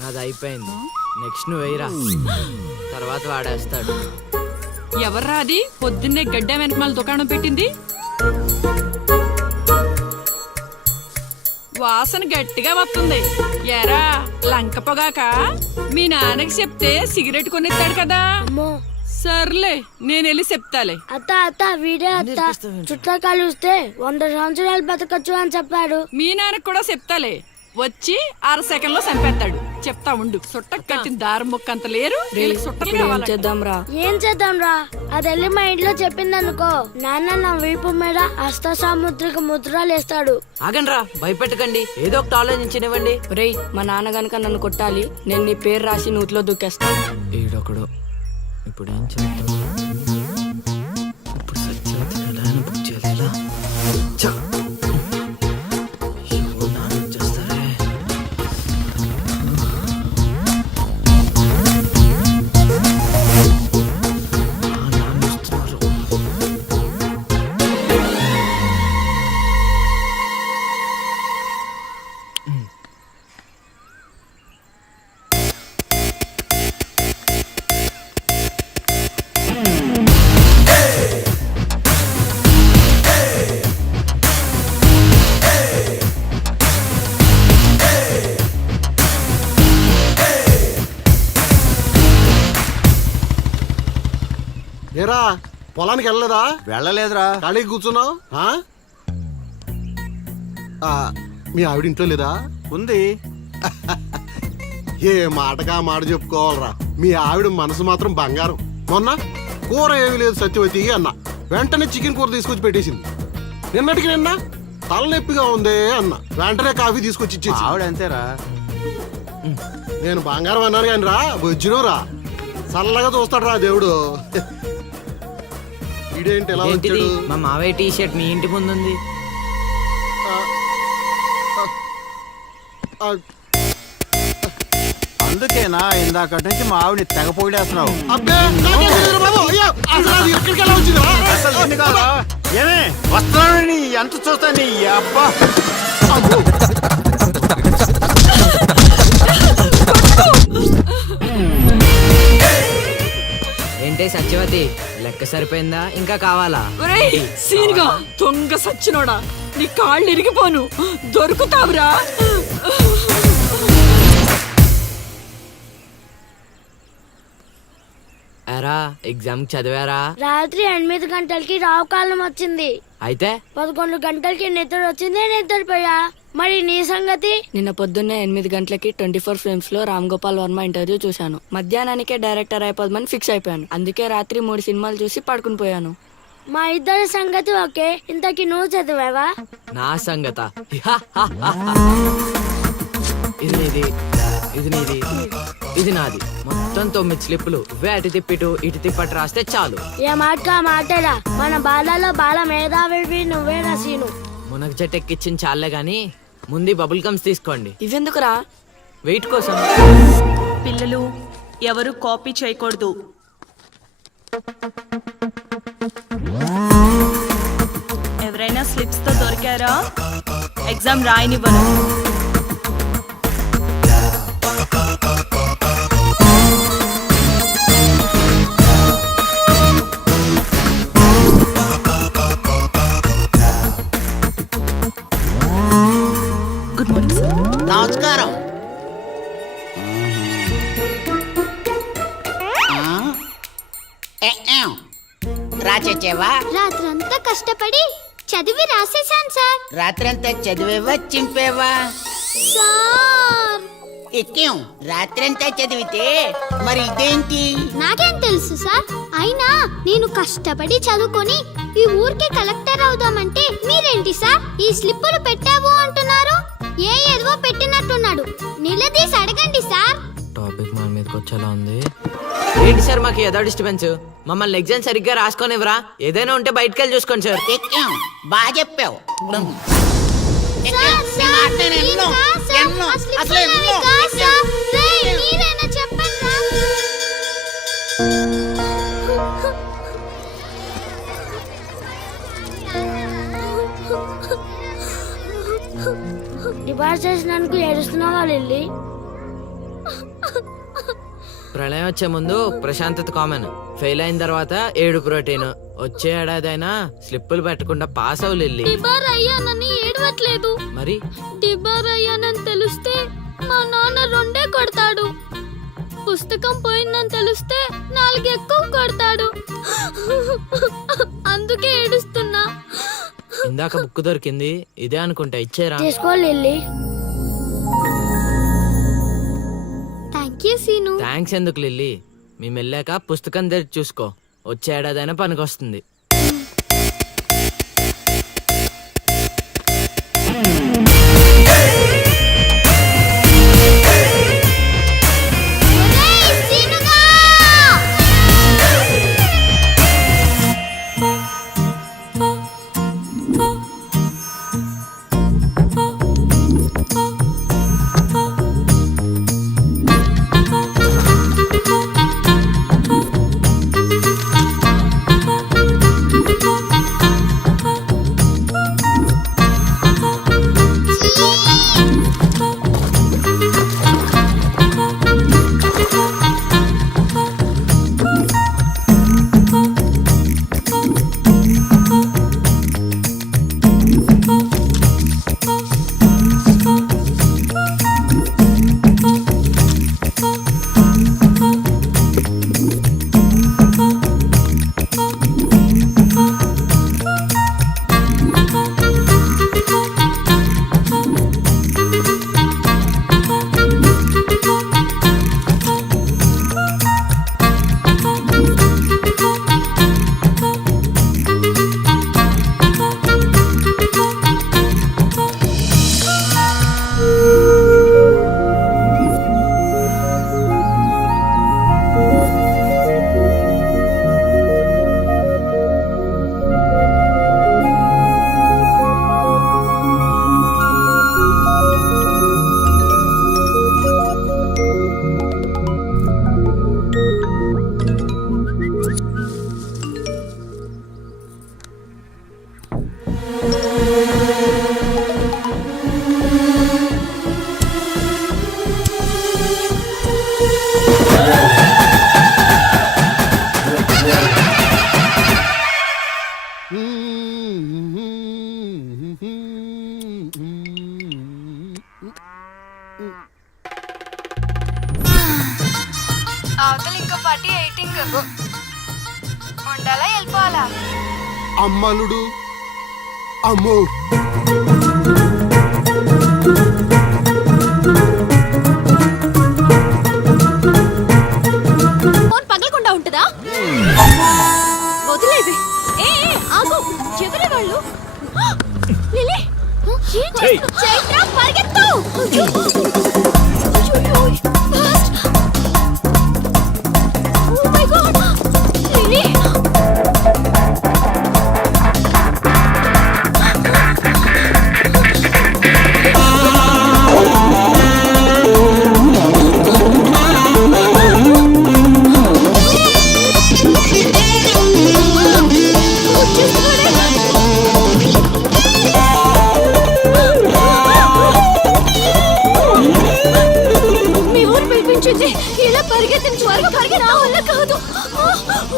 నాది అయిపోయింది. నెక్స్ట్ నువ్వు వేయరా, తర్వాత వాడేస్తాడు. ఎవర్రా అది పొద్దున్నే గడ్డ వెనకమాల దుకాణం పెట్టింది? వాసన గట్టిగా వస్తుంది. ఎరా లంక పొగాక? మీ నాన్నకి చెప్తే సిగరెట్ కొనిస్తాడు కదా. సర్లే నేను వెళ్ళి చెప్తాలే. అత్త అత్త వీడే అత్త చుట్టాలు చూస్తే 100 సంవత్సరాలు బతకచ్చు అని చెప్పాడు. మీ నాన్నకు కూడా చెప్తాలే, వచ్చి 6 సెకండ్లో చంపేస్తాడు. చెప్తా ఉండు. సుట్టకు కట్టిన దారం ముక్క అంత లేరు. ఏం చేద్దాం రా? అది వెళ్ళి మా ఇంట్లో చెప్పింది అనుకో, నాన్న నా వీపు మీద హస్త సాముద్రిక ముద్రలు వేస్తాడు. ఆగండి రా, భయపెట్టకండి, ఏదో ఒకటి ఆలోచించనివ్వండి. రేయ్, మా నాన్న గనక నన్ను కొట్టాలి, నేను నీ పేరు రాసి నూతిలో దూకేస్తాను. ఈడొకడు. ఇప్పుడు ఏం చేద్దాం? ఇప్పుడు సత్యవతి ఎలా బుక్ చేయాలి? ఏరా పొలానికి వెళ్ళలేదా? వెళ్ళలేదురా. ఖాళీ కూర్చున్నావు? మీ ఆవిడ ఇంట్లో లేదా? ఉంది. ఏ మాటగా మాట చెప్పుకోవాలరా, మీ ఆవిడ మనసు మాత్రం బంగారం. మొన్న కూర ఏమీ లేదు సత్యవతి అన్న, వెంటనే చికెన్ కూర తీసుకొచ్చి పెట్టేసింది. నిన్నటికి నిన్న తలనొప్పిగా ఉంది అన్న, వెంటనే కాఫీ తీసుకొచ్చి ఇచ్చేసి. ఆవిడ అంతేరా. నేను బంగారం అన్నాను కానీ రా బొజ్జును రా, చల్లగా చూస్తాడు రా దేవుడు. ఇదేంటి ఎలా వచ్చాడు? మా మావయ్య టీ షర్ట్ మీ ఇంటి ముందు ఉంది. అందుకేనా ఇందాక నుంచి మా ఆవిడ తెగ పొగిడేస్తున్నావు? ఏమే వస్తున్నాను, ఎంత చూస్తాను అబ్బా. ఏంటే సత్యవతి, లెక్క సరిపోయిందా? ఇంకా కావాలా? సీన్గా దొంగ సచ్చినోడా, నీ కాళ్ళు ఇరిగిపోను, దొరుకుతావురా. ఎరా ఎగ్జామ్ చదివారా? రాత్రి 8 గంటలకి రావుకాలం వచ్చింది. అయితే 11 గంటలకి నిద్ర వచ్చింది, నిద్రపోయా. మరి నీ సంగతి? నిన్న పొద్దున్నే 8 గంటలకి 24 ఫిల్మ్స్ లో రామ్ గోపాల్ వర్మ ఇంటర్వ్యూ చూశాను. మధ్యాహ్నానికే డైరెక్టర్ అయిపోదామని ఫిక్స్ అయిపోయాను. అందుకే రాత్రి 3 సినిమాలు చూసి పడుకుని పోయాను. మా ఇద్దరి సంగతి ఓకే. ఇంతకి నువ్వు చదివావా? నా సంగత ఇది నీది, ఇది నీది, ఇది నాది. మొత్తం 9 స్లిప్పులు. అటు తిప్పిటు ఇటు తిప్పటి రాస్తే చాలు. ఏ మాట మాటరా, మన బాలలో బాల మేధావి నువ్వే సీను. మునగ చెట్టు ఎక్కిచ్చిన చాలే గాని ముందు బబుల్ గమ్స్ తీసుకోండి. ఇవెందుకురా? వెయిట్ కోసం. పిల్లలు ఎవరు కాపీ చేయకూడదు. ఎవరైనా స్లిప్స్ తో దొరికారా? ఎగ్జామ్ రాయనివ్వను. Good morning sir. నమస్కారం. రాచేవా? రాత్రంతా కష్టపడి చదివి రాసేసాను సార్. రాత్రంతా చదివేవా చింపేవా? సార్ ఎక్కేం రాత్రంతా చదివితే మరి ఇదేంటి? నాకేం తెలుసు సార్. అయినా నేను కష్టపడి చదువుకొని ఈ ఊరికి కలెక్టర్ అవుదామంటే మీరేంటి సార్ ఈ స్లిప్పులు పెట్టావు అంటున్నారు? ఏదో పెట్టినట్టున్నాడు. నిలదీసి అడగండి సార్. టాపిక్ మన మీదకి వచ్చేలా ఉంది. ఏంటి సార్ మాకు ఏదో డిస్టర్బెన్స్? మమ్మల్ని ఎగ్జామ్ సరిగ్గా రాసుకోనివ్వరా? ఏదైనా ఉంటే బయటకు వెళ్ళి చూసుకోండి సార్. ఎక్కేం బాగా చెప్పావు. డిపాజిట్ చేసినందుకు ఏడుస్తున్నావా లిల్లీ? ప్రళయం వచ్చే ముందు ప్రశాంతత కామన్. ఫెయిల్ అయిన తర్వాత ఏడు ప్రోటీన్. వచ్చే ఏడాదైనా స్లిప్పులు పెట్టకుండా పాస్ అవ్వు లిల్లీ. డిబార్ అయ్యానని ఏడవట్లేదు. మరి డిబార్ అయ్యానని తెలిస్తే మా నాన్న రెండే కొడతాడు. పుస్తకం పోయిందని తెలిస్తే 4 ఎక్కువ కొడతాడు. అందుకే ఏడుస్తున్నా. ఇందాక బుక్ దొరికింది, ఇదే అనుకుంటా. ఇచ్చేరా. తీసుకో Lily. Thank you Seenu. Thanks ఎందుకు లిల్లీ? మేము వెళ్ళాక పుస్తకం తెరిచి చూసుకో. వచ్చే ఏడాదైనా పనికొస్తుంది. ఒరేయ్ సీనుగా! అవతల ఇంకో పార్టీ ఎయిటింగ్ ఉండాలా వెళ్ళిపోవాలా? అమ్మలుడు అమ్మో. ఫోన్ పగలకుండా ఉంటుందా? వదిలేవి. ఏ ఆగు. ఎవరే వాళ్ళు? లిలీ ఏం చేస్తున్నావ్? చైత్ర పరిగెత్తు. అయ్యో. Fast. Oh my god. Lily మీ ఊరు పిలిపించింది. ఇలా పరిగెత్తిన త్వరగా పరిగెత్త వల్ల కాదు.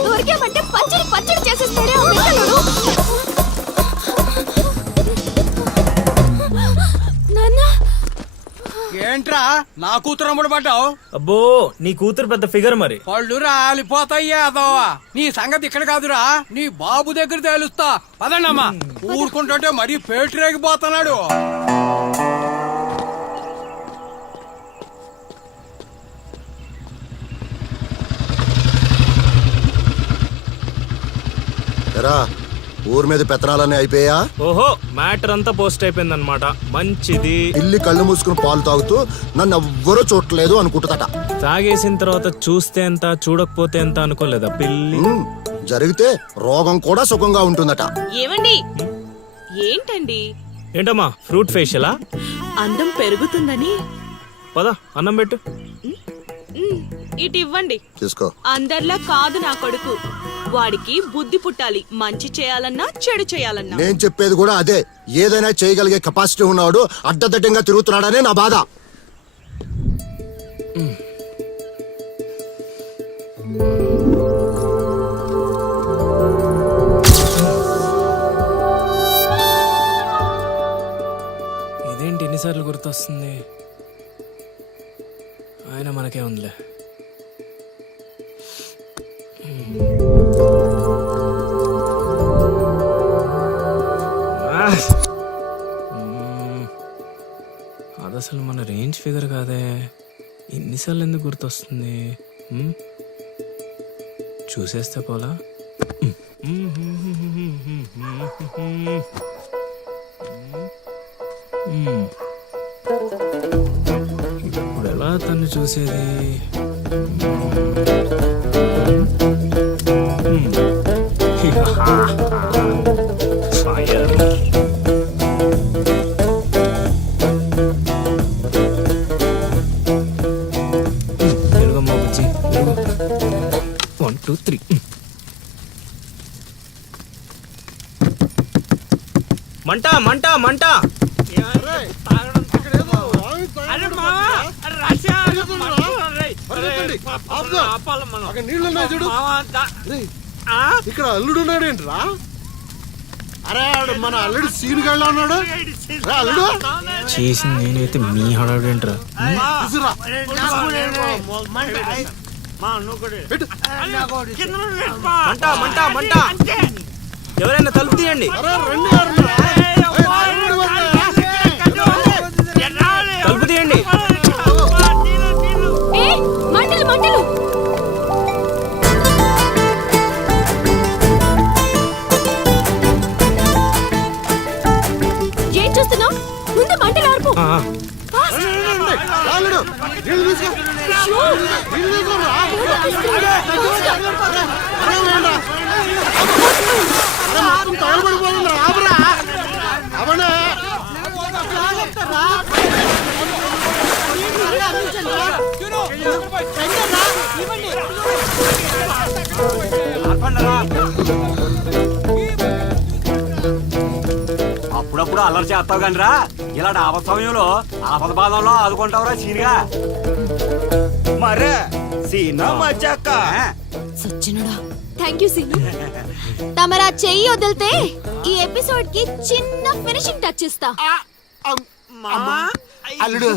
దొరికామంటే పచ్చడి పచ్చడి చేసేస్తాడే ఆ పిల్లలు. నాన్న ఏంట్రా నా కూతురు అమ్ముడు పడ్డావు? అబ్బో నీ కూతురు పెద్ద ఫిగర్ మరి. పళ్ళు రాలిపోతాయ్యా అదోవా. నీ సంగతి ఇక్కడ కాదురా, నీ బాబు దగ్గర తేలుస్తా. పదండమ్మా. ఊరుకుంటుంటే మరీ పేటరేగిపోతున్నాడు. ఎరా ఊరి మీద పెత్తనాలన్నీ అయిపోయా? ఓహో మ్యాటర్ అంతా పోస్ట్ అయిపోయింది అనమాట. మంచిది. ఇల్లి కళ్ళు మూసుకుని పాలు తాగుతూ నన్ను ఎవ్వరూ చూడలేదు అనుకుంటుందట. తాగేసిన తర్వాత చూస్తే ఎంత చూడకపోతే ఎంత అనుకోలేదా పిల్లి? జరిగితే రోగం కూడా సుఖంగా ఉంటుందట. ఏమండి ఏంటండి ఏంటమ్మా ఫ్రూట్ ఫేషియలా? అందం పెరుగుతుందని పద అన్నం పెట్టు. ఇటు ఇవ్వండి. తీసుకో. అందరిలా కాదు నా కొడుకు. వాడికి బుద్ధి పుట్టాలి, మంచి చేయాలన్నా చెడు చేయాలన్నా. నేను చెప్పేది కూడా అదే. ఏదైనా చేయగలిగే కెపాసిటీ ఉన్నవాడు అడ్డదడ్డంగా తిరుగుతున్నాడనే నా బాధ. ఇదేంటి ఎన్నిసార్లు గుర్తొస్తుంది? ఆయన మనకే ఉందిలే. అది అసలు మన రేంజ్ ఫిగర్ కాదే. ఎన్నిసార్లు ఎందుకు గుర్తొస్తుంది? చూసేస్తే పోలా. ఇప్పుడు ఎలా తను చూసేది? ఫైర్. వెలుగమ్మా బుజ్జి, వెలుగు. 1 2 3. మంట మంట మంట. నీళ్ళున్నాయి చూడు. ఇక్కడ అల్లుడు ఉన్నాడేంట్రా? అరే ఆడు మన అల్లుడు సీన్ గళ్ళ ఉన్నాడు. రా అల్లుడు. చేసింది నేనైతే మీ హడావిడేంట్రా? తీసుకురా. పెట్టు. మంట మంట మంట. ఎవరైనా తలుపు తీయండి. అరే రండి ఎవరున్నారా? తలుపు తీయండి. మంటలు మంటలు. ఏం చూస్తున్నావు? ముందు మంటలు ఆర్పు. అల్లుడు నీళ్ళు తీసుకో. నీళ్ళు తీసుకోరా. అరే వేండ్రా. అరే మొత్తం తగలబడిపోతుంది. ఆపరా. అవనే అప్పుడప్పుడు అల్లరి చేస్తావు కానీ రా, ఇలాంటి ఆపద సమయంలో ఆపద బాధంలో ఆదుకుంటావురా సీనిగా. మరే సీనా మజాక. సచ్చినడా. Thank you Seenu. తమరా చెయ్యి వదిలితే ఈ ఎపిసోడ్ కి చిన్న ఫినిషింగ్ టచ్ ఇస్తా. అల్లుడు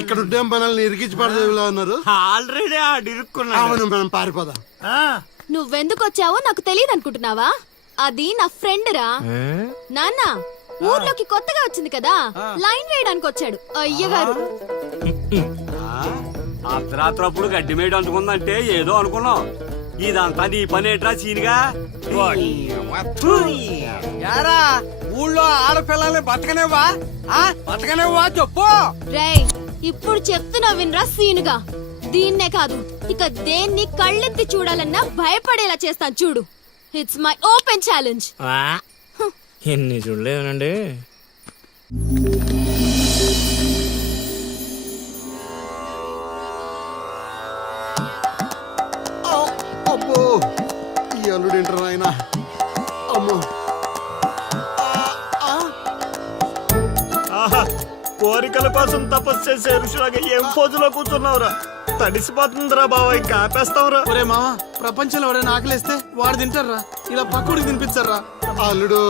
ఇక్కడ ఉంటే మనల్ని ఇరికించి పడదేవిలా ఉన్నారు. ఆల్రెడీ ఆడిరుక్కున్నా. అవును మనం పారిపోదాం. నువ్వెందుకు వచ్చావో నాకు తెలియదు అనుకుంటున్నావా? అది నా ఫ్రెండ్ రా. నాన్న ఊర్లోకి కొత్తగా వచ్చింది కదా, లైన్ వేయడానికి వచ్చాడు అయ్యగారు. అర్ధరాత్రప్పుడు గడ్డి మేడు అందుకుందంటే ఏదో అనుకున్నాం. ఇదంతా నీ పని ఏట్రా సీనిగా? యారా ఊళ్ళో ఆడపిల్లల్ని బతకనేవా? బతకనేవా చెప్పు. రేయ్ ఇప్పుడు చెప్తున్నా వినరా సీనుగా. దీన్నే కాదు ఇక దేన్ని కళ్ళెత్తి చూడాలన్నా భయపడేలా చేస్తాను చూడు. It's my open challenge. ఎన్ని చూడలేదనండి. అబ్బో ఈ అల్లుడు ఏంటారు ఆయన. అమ్మో కోరికల కోసం తపస్సు చేసే ఋషులాగా ఏం పోజులో కూర్చున్నావురా? తడిసిపోతుందిరా బావ, ఇంకా ఆపేస్తావురా? ఒరే మామ, ప్రపంచంలో ఎవరైనా ఆకలిస్తే వాడు తింటారా? ఇలా పక్కడికి తినిపించారా? అల్లుడు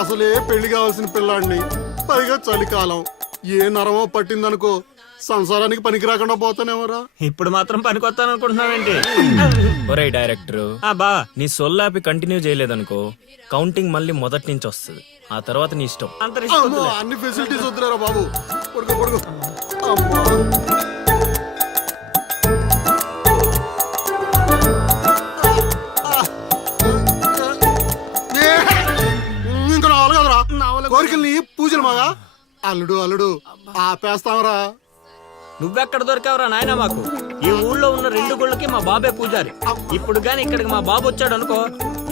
అసలే పెళ్లి కావాల్సిన పిల్లాడిని, పైగా చలికాలం. ఏ నరమో పట్టిందనుకో సంసారానికి పనికి రాకుండా పోతానేమరా. ఇప్పుడు మాత్రం పనికొస్తాను అనుకుంటున్నావేంటి? ఒరే డైరెక్టర్, బా నీ సొల్లాపి కంటిన్యూ చేయలేదనుకో కౌంటింగ్ మళ్ళీ మొదటి నుంచి వస్తుంది. ఆ తర్వాత నీ ఇష్టం. అమ్మో, అన్ని ఫెసిలిటీస్ వద్దులేరా బాబు. కొడుకు కొడుకు. అమ్మా ఇంకా రావాలి కదరా కోరికల్ని పూజలు మగా. అల్లుడు అల్లుడు ఆపేస్తావరా. నువ్వెక్కడ దొరికావురా నాయనా మాకు? ఈ ఊళ్ళో ఉన్న 2 గుళ్ళకి మా బాబే పూజారి. ఇప్పుడు గాని ఇక్కడికి మా బాబు వచ్చాడు అనుకో,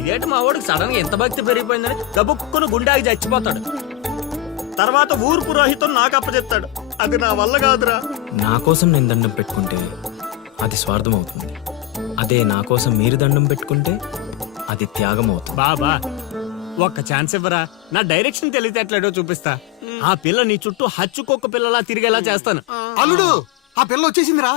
ఇదేంటి మా వాడికి సడన్ గా ఎంత భక్తి పెరిగిపోయిందని గబుక్కును గుండాకి చచ్చిపోతాడు. తర్వాత ఊరు పురోహితం నాకు అప్పచెప్తాడు. అది నా వల్ల కాదురా. నా కోసం నేను దండం పెట్టుకుంటే అది స్వార్థం అవుతుంది. అదే నా కోసం మీరు దండం పెట్టుకుంటే అది త్యాగం అవుతుంది. బాబా ఒక్క ఛాన్స్ ఇవ్వరా, నా డైరెక్షన్ తెలియటట్లేడో చూపిస్తా. ఆ పిల్ల నీ చుట్టూ హచ్చుకొక్క పిల్లలా తిరిగేలా చేస్తాను. అల్లుడు ఆ పిల్ల వచ్చేసిందిరా.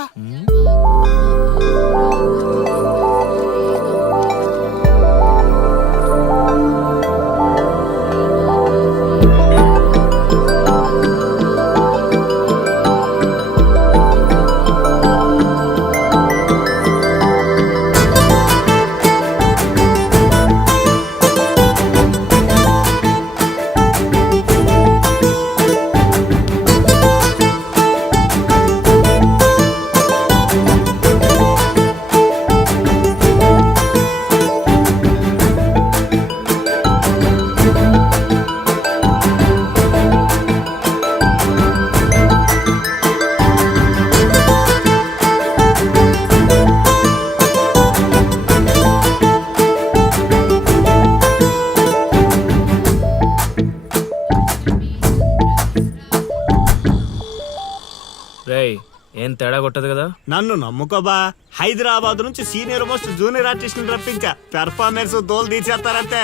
రేయ్, ఏం తేడా కొట్టదు కదా? నన్ను నమ్ముకోబా, హైదరాబాద్ నుంచి సీనియర్ మోస్ట్ జూనియర్ ఆర్టిస్ట్ రప్పించా. పెర్ఫార్మెన్స్ దోలు తీసేస్తారంతే.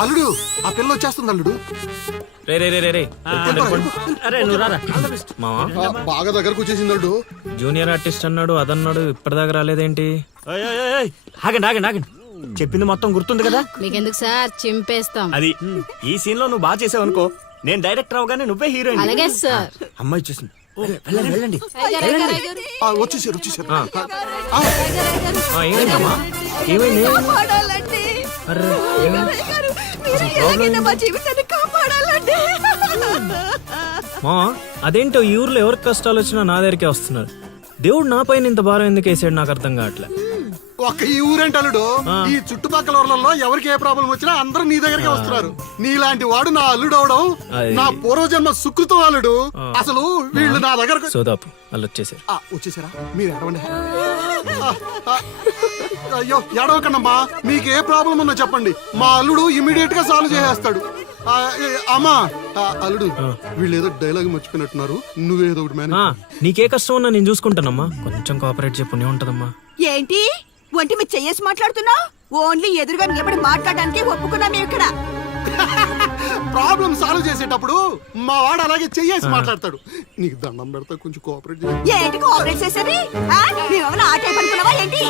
అల్లుడు ఆ పిల్ల వచ్చేస్తుంది అల్లుడు. రే రే రే రే రే, అరే నువ్వు రారా. మావా బాగా దగ్గరకు వచ్చేసింది అల్లుడు. జూనియర్ ఆర్టిస్ట్ అన్నాడు, అదన్నాడు, ఇప్పటిదాకా రాలేదేంటి? ఓయ్, ఓయ్, ఓయ్, ఆగండి ఆగండి ఆగండి. చెప్పింది మొత్తం గుర్తుంది కదా? మీకెందుకు సార్, చింపేస్తాం. అది ఈ సీన్ లో నువ్వు బాగా చేసావు అనుకో, నేను డైరెక్టర్ అవగానే నువ్వే హీరోయిన్. అలాగే సార్. అమ్మాయి చూసింది. వెళ్ళండి వెళ్ళండి. వచ్చేసారు వచ్చేసారు. ఏమైందమ్మా? ఏమైంది? అర్రే, ఏమైంది? మా అదేంటో ఈ ఊర్లో ఎవరికి కష్టాలు వచ్చినా నా దగ్గరికే వస్తున్నారు. దేవుడు నా పైన ఇంత భారం ఎందుకు వేసాడు నాకు అర్థం కావట్లే. ఒక్క ఈ ఊరేంటి అల్లుడు, ఈ చుట్టుపక్కల ఊర్లలో ఎవరికి ఏ ప్రాబ్లం వచ్చినా అందరూ నీ దగ్గరికి వస్తున్నారు. నీలాంటి వాడు నా అల్లుడు అవడం నా పూర్వజన్మ సుకృతం అల్లుడు. అసలు వీళ్ళు నా దగ్గర సోదాపు వాళ్ళు వచ్చేసారు. వచ్చేసారా? మీరు ఎడవండి. అయ్యో ఎడవకండమ్మా, మీకు ఏ ప్రాబ్లం ఉన్నా చెప్పండి, మా అల్లుడు ఇమీడియట్ గా సాల్వ్ చేసేస్తాడు. అమ్మా అల్లుడు, వీళ్ళు ఏదో డైలాగ్ మర్చిపోయినట్టున్నారు, నువ్వేదో ఒకటి మేనేజ్. నీకే కష్టం ఉన్నా నేను చూసుకుంటానమ్మా, కొంచెం కోఆపరేట్ చెప్పు ఉంటదమ్మా. ఏంటి ఒంటి మీద చెయ్యేసి మాట్లాడుతున్నావు? ఓన్లీ ఎదురుగా నిలబడి మాట్లాడడానికి ఒప్పుకున్నా మేము ఇక్కడ. ప్రాబ్లం సాల్వ్ చేసేటప్పుడు మా వాడు అలాగే చెయ్యేసి మాట్లాడతాడు. నీకు దండం పెడతా, కొంచెం కోఆపరేట్ చేయి. ఏంటి కోఆపరేట్ చేసేది? మేమేమైనా ఆ టైప్ అనుకున్నావా ఏంటి?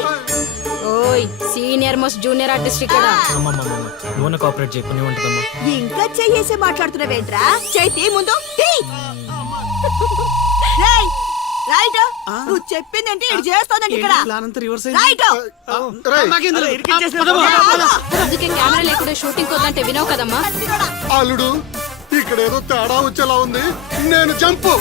ఓయ్, సీనియర్ మోస్ట్ జూనియర్ ఆర్టిస్ట్ ఇక్కడ. నువ్వు కోఆపరేట్ చెప్పు ఉంటదమ్మా. ఇంకా చెయ్యేసి మాట్లాడుతున్నావేంట్రా? చేతి ముందు తీ. రేయ్, రైట్, నువ్వు చెప్పిందంటే ఇది చేస్తానండి ఇక్కడ. రైట్, అందుకే కెమెరా లేకుండా షూటింగ్ కొద్దంటే వినవు కదమ్మా. అల్లుడు ఇక్కడ ఏదో తేడా వచ్చేలా ఉంది, నేను జంపు.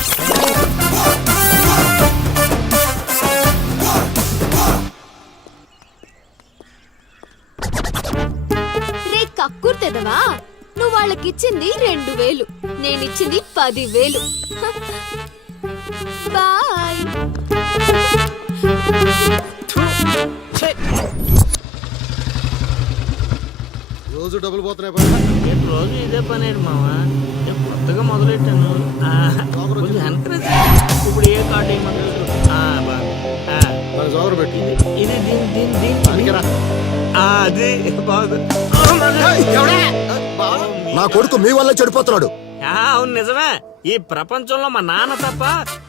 రే కక్కుర్తెదవా, నువ్వు వాళ్ళకిచ్చింది 2000, నేనిచ్చింది 10,000. బాయ్. రోజు డబ్బులు పోతున్నాయి. రోజు ఇదే పని మావా, కొత్తగా మొదలెట్టాను. ఇప్పుడు ఏ కార్డు ఏమన్నారు? జోగరు పెట్టి ఇది అది బాగుంది. నా కొడుకు మీ వల్ల చెడిపోతున్నాడు. అవును నిజమే, ఈ ప్రపంచంలో మా నాన్న తప్ప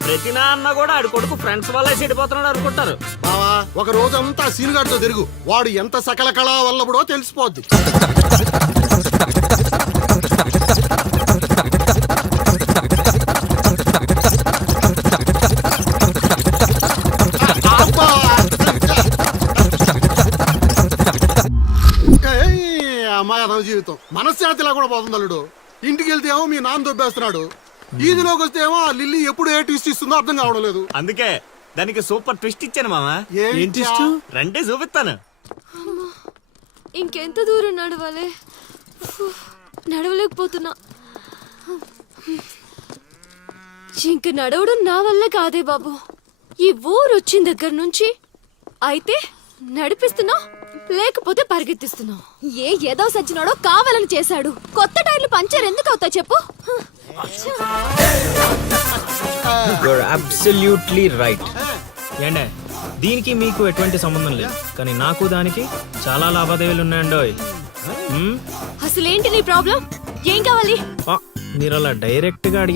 ప్రతి నాన్న కూడా ఆడి కొడుకు ఫ్రెండ్స్ వల్ల చెడిపోతున్నాడు అనుకుంటారు. బావా ఒక రోజంతా సీనుగాడితో తిరుగు, వాడు ఎంత సకల కళా వల్లబడో తెలిసిపోద్ది. అమ్మాయి అదవ జీవితం మనశ్శాంతిలా కూడా పోతుంది అల్లుడు. ఇంటికి వెళ్తే ఏమో మీ నాన్న దొబ్బేస్తున్నాడు, ఈదిలోకి వస్తే ఏమో ఆ లిల్లీ ఎప్పుడు ఏ ట్విస్ట్ ఇస్తుందో అర్థం కావడం లేదు. అందుకే దానికి సూపర్ ట్విస్ట్ ఇచ్చాను మామా. ఏం ట్విస్ట్? రండి చూపిస్తాను. ఇంకెంత దూరం నడవాలి, నడవలేకపోతున్నా. ఇంక నడవడం నా వల్ల కాదే బాబు. ఈ ఊరు వచ్చిన దగ్గర నుంచి అయితే నడిపిస్తున్నా, లేకపోతే పరిగెత్తిస్తున్నా. ఏదో సచ్చినాడో కావాలని చేశాడు. కొత్త టైర్లు పంచర్ ఎందుకు అవుతా చెప్పు. You're absolutely right. ఏండే దీనికి మీకు ఎటువంటి సంబంధం లేదు, కానీ నాకు దానికి చాలా లావాదేవీలు ఉన్నాయండోయ్. అసలేంటి నీ ప్రాబ్లం? ఏం కావాలి? మీరు అలా డైరెక్ట్ గా